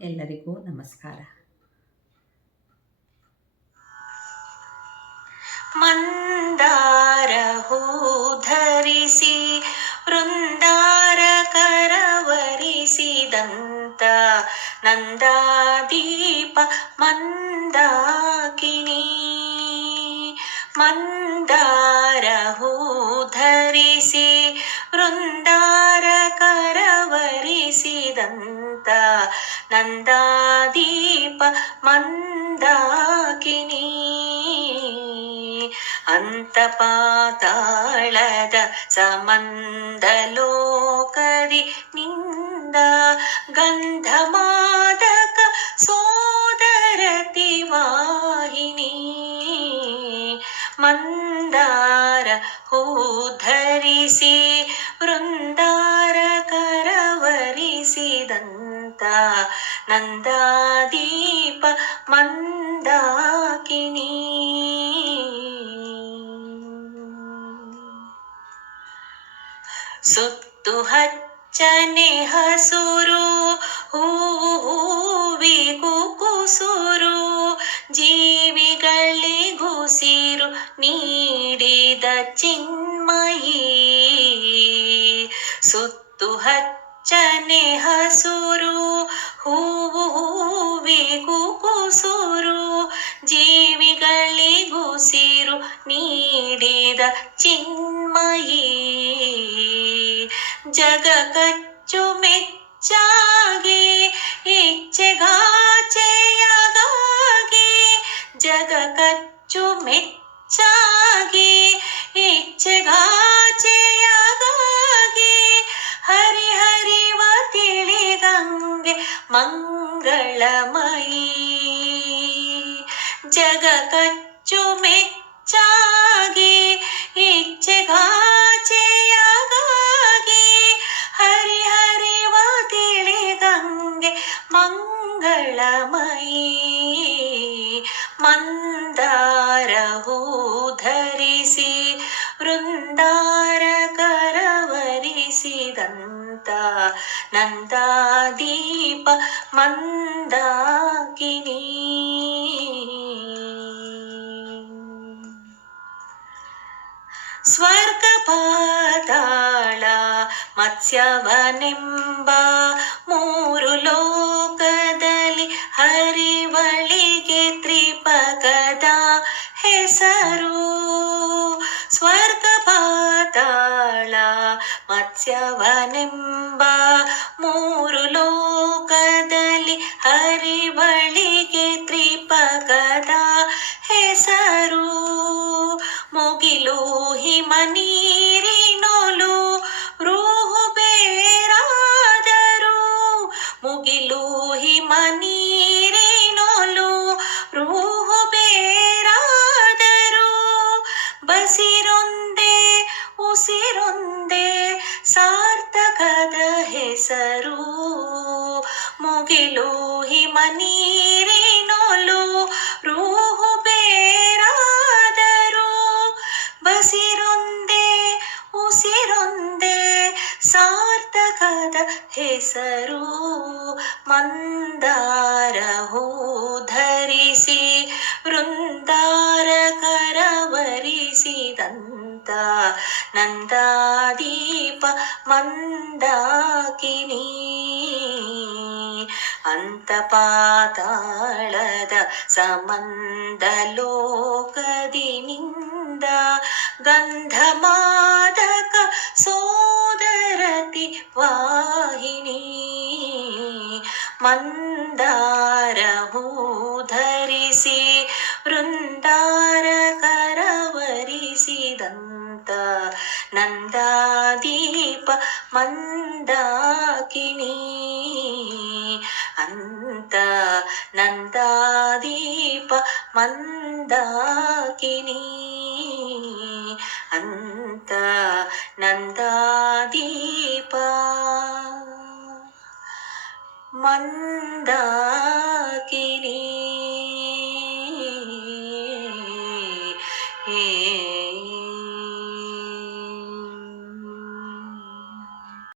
ಎಲ್ಲರಿಗೂ ನಮಸ್ಕಾರ. ಮಂದಾರ ಹೂ ಧರಿಸಿ ವೃಂದಾರ ಕರವರಿಸಿದಂತ ನಂದಾದೀಪ ಮಂದಾಕಿನಿ. ಮಂದಾರ ಕರವರಿಸಿದಂತ ನಂದಾದೀಪ ಮಂದಾಕಿನಿ ಅಂತ ಪಾತಾಳದ ಸಮಂದ ಲೋಕದಿ ನಿಂದ ಗಂಧ ನಂದಾದೀಪ ಮಂದಾಕಿನಿ. ಸುತ್ತು ಹಚ್ಚನೆ ಹಸುರು ಹೂವಿಗೂ ಕುಸುರು ಜೀವಿಗಳಿಗುಸಿರು ನೀಡಿದ ಚಿನ್ಮಯಿ ಜಗ ಕಚ್ಚು ಮೆಚ್ಚಾಗಿ ಇಚ್ಛೆಗಾಚೆಯಾಗಿ ಜಗ ಕಚ್ಚು ಮೆಚ್ಚಾಗಿ ಇಚ್ಛೆಗಾಚೆಯಾಗಿ ಹರಿ ಹರಿವ ತಿಳಿದಂಗೆ ಮಂಗಳಮಯಿ ಜಗ ಮಂಗಳಮಯಿ ಮಂದಾರವು ಧರಿಸಿ ವೃಂದಾರ ಕರವರಿಸಿದಂತ ನಂದಾದೀಪ ಮಂದಾಕಿನಿ. ಸ್ವರ್ಗ ಪಾತಾಳ ಮತ್ಸ್ಯವನೆಂಬ ಮೂರು ಲೋಕದಲ್ಲಿ ಹರಿವಳಿಗೆ ತ್ರಿಪಕದ ಹೆಸರು. ಸ್ವರ್ಗ ಪಾತಾಳ ಮತ್ಸ್ಯವನೆಂಬ ಮೂರು ಲೋಕದಲ್ಲಿ ಹರಿವಳಿಗೆ ತ್ರಿಪಕದ ಹೆಸರು. ಹಿಮ ನೀರಿನೊಲು ರೂಹು ಬೇರಾದರು, ಮುಗಿಲು ಹಿಮ ನೀರಿನೊಲು ರೂಹು ಬೇರಾದರು, ಬಸಿರೊಂದೇ, ಉಸಿರೊಂದೇ ಸಾರ್ಥಕದ ಹೆಸರು, ಮುಗಿಲು ಹಿಮ ನೀರಿನೊಲು ಹೆಸರು ಮಂದಾರ ಹೂ ಧರಿಸಿ ವೃಂದಾರ ಕರವರಿಸಿದಂತ ನಂದಾದೀಪ ಮಂದಾಕಿನಿ. ಅಂತ ಪಾತಾಳದ ಸಮಂದ ಲೋಕದಿ ನಿಂದ ಗಂಧ ಮಾದಕ ಮಂದಾರ ಹೂ ಧರಿಸಿ ವೃಂದಾರ ಕರವರಿಸಿದಂತ ನಂದಾದೀಪ ಮಂದಾಕಿನಿ. ಅಂತ ನಂದಾದೀಪ ಮಂದಾಕಿಣಿ ಅಂತ ನಂದಾದೀಪ ಮಂದಾಕಿನಿ